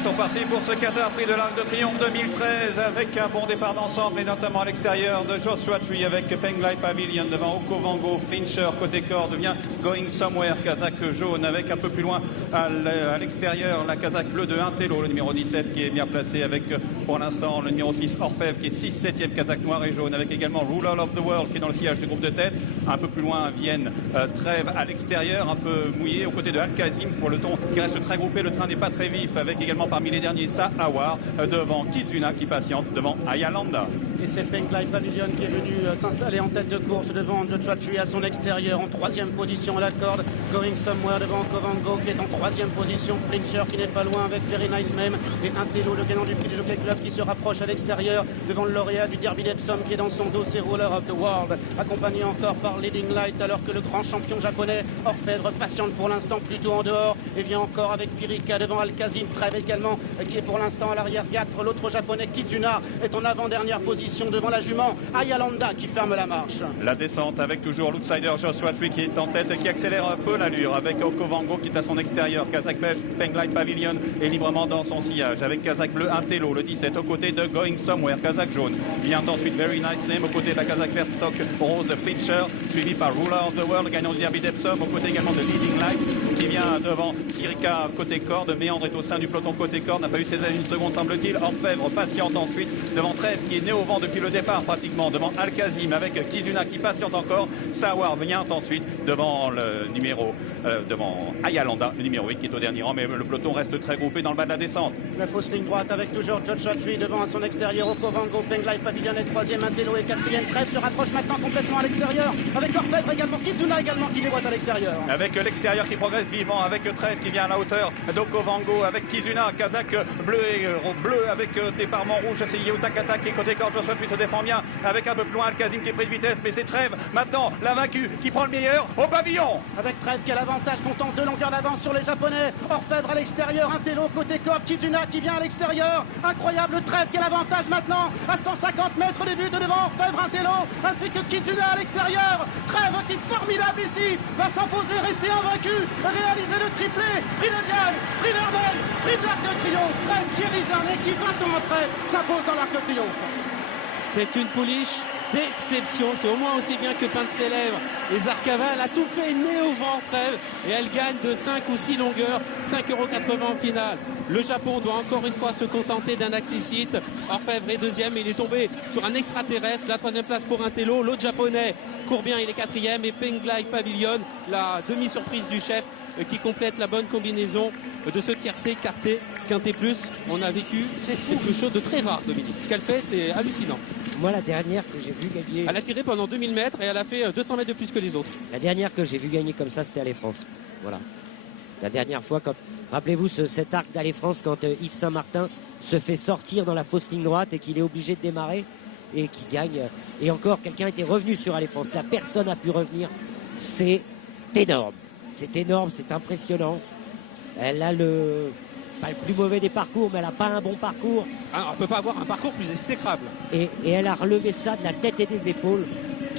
Ils sont partis pour ce Qatar Prix de l'Arc de Triomphe 2013 avec un bon départ d'ensemble et notamment à l'extérieur de Joshua Tree avec Penglai Pavilion devant Okovango, Flincher côté corps devient Going Somewhere, Kazakh jaune avec un peu plus loin à l'extérieur la Kazakh bleue de Intelo, le numéro 17 qui est bien placé avec pour l'instant le numéro 6 Orfev qui est 6-7e Kazakh noir et jaune avec également Ruler of the World qui est dans le sillage du groupe de tête. Un peu plus loin viennent Trèves à l'extérieur, un peu mouillé aux côtés de Al-Kazim pour le ton qui reste très groupé, le train n'est pas très vif avec également parmi les derniers Sahawar devant Kizuna qui patiente devant Ayalanda. Et c'est Penglai Pavilion qui est venu s'installer en tête de course devant Joshua Tree à son extérieur en 3e position à la corde. Going Somewhere devant Kovango qui est en 3e position. Flincher qui n'est pas loin avec Very Nice même. Et Intelo, le gagnant du prix du Jockey Club qui se rapproche à l'extérieur devant le lauréat du Derby d'Epsom qui est dans son dos, c'est Ruler of the World. Accompagné encore par Leading Light alors que le grand champion japonais Orfèvre patiente pour l'instant plutôt en dehors et vient encore avec Pirika devant Al-Kazim. Trèves également qui est pour l'instant à l'arrière 4. L'autre japonais Kizuna est en avant-dernière position devant la jument Ayalanda qui ferme la marche. La descente avec toujours l'outsider Joshua Tree qui est en tête, qui accélère un peu l'allure avec Okovango qui est à son extérieur. Kazakh beige, Penglai Pavilion est librement dans son sillage avec Kazakh bleu Intelo, le 17 aux côtés de Going Somewhere. Kazakh jaune vient ensuite Very Nice Name aux côtés de la Kazakh verte Tok rose de Flincher, suivi par Ruler of the World, le gagnant du Derby d'Epsom, aux côtés également de Leading Light qui vient devant Sirika côté corde. Méandre est au sein du peloton côté corde, n'a pas eu ses ailes une seconde semble-t-il. Orfèvre patiente ensuite devant Trèves qui est né au vent depuis le départ pratiquement, devant Al-Kazim avec Kizuna qui patiente encore. Sahawar vient ensuite devant le numéro devant Ayalanda, le numéro 8 qui est au dernier rang, mais le peloton reste très groupé dans le bas de la descente. La fausse ligne droite avec toujours Joshua Tree devant à son extérieur. Okovango, Penglai Pavilion est 3e, Intelo est 4e. Trèves se rapproche maintenant complètement à l'extérieur avec Orfèvre également, Kizuna également qui déboîte à l'extérieur. Avec l'extérieur qui progresse vivement, avec Trèves qui vient à la hauteur d'Okovango, avec Kizuna, Kazakh bleu et bleu avec département rouge, c'est Yeo Takata qui est côté corps. Joshua Tree se défend bien avec un peu plus loin Al-Kazim qui est pris de vitesse, mais c'est Trèves maintenant la vaincue qui prend le meilleur au pavillon. Avec Trèves qui a l'avantage, comptant 2 longueurs d'avance sur les japonais. Orfèvre à l'extérieur, Intelo côté corde, Kizuna qui vient à l'extérieur. Incroyable, Trèves qui a l'avantage maintenant à 150 mètres des buts devant Orfèvre, Intelo ainsi que Kizuna à l'extérieur. Trèves qui formidable ici va s'imposer, rester invaincu, réaliser le triplé, prix de Diane, prix Vermeil, prix de l'Arc de Triomphe. Trèves, Thierry Jarnet qui 20 ans après s'impose dans l'Arc de Triomphe. C'est une pouliche d'exception, c'est au moins aussi bien que Pain de ses lèvres et Zarkava. Elle a tout fait nez au vent Trèves et elle gagne de 5 ou 6 longueurs, 5,80 € en finale. Le Japon doit encore une fois se contenter d'un accessite. Orfèvre est 2e et il est tombé sur un extraterrestre. La 3e place pour Intelo, l'autre japonais Courbien il est 4e et Penglai Pavilion, la demi-surprise du chef qui complète la bonne combinaison de ce tiercé quarté quinté plus. On a vécu quelque chose de très rare, Dominique. Ce qu'elle fait, c'est hallucinant. Moi, la dernière que j'ai vu gagner... Elle a tiré pendant 2000 mètres et elle a fait 200 mètres de plus que les autres. La dernière que j'ai vu gagner comme ça, c'était Allez France. Voilà. La dernière fois, quand... rappelez-vous cet arc d'Allez France quand Yves Saint-Martin se fait sortir dans la fausse ligne droite et qu'il est obligé de démarrer et qui gagne. Et encore, quelqu'un était revenu sur Allez France. La personne n'a pu revenir. C'est énorme. C'est énorme, c'est impressionnant. Elle a pas le plus mauvais des parcours, mais elle n'a pas un bon parcours. Ah, on ne peut pas avoir un parcours plus exécrable. Et elle a relevé ça de la tête et des épaules.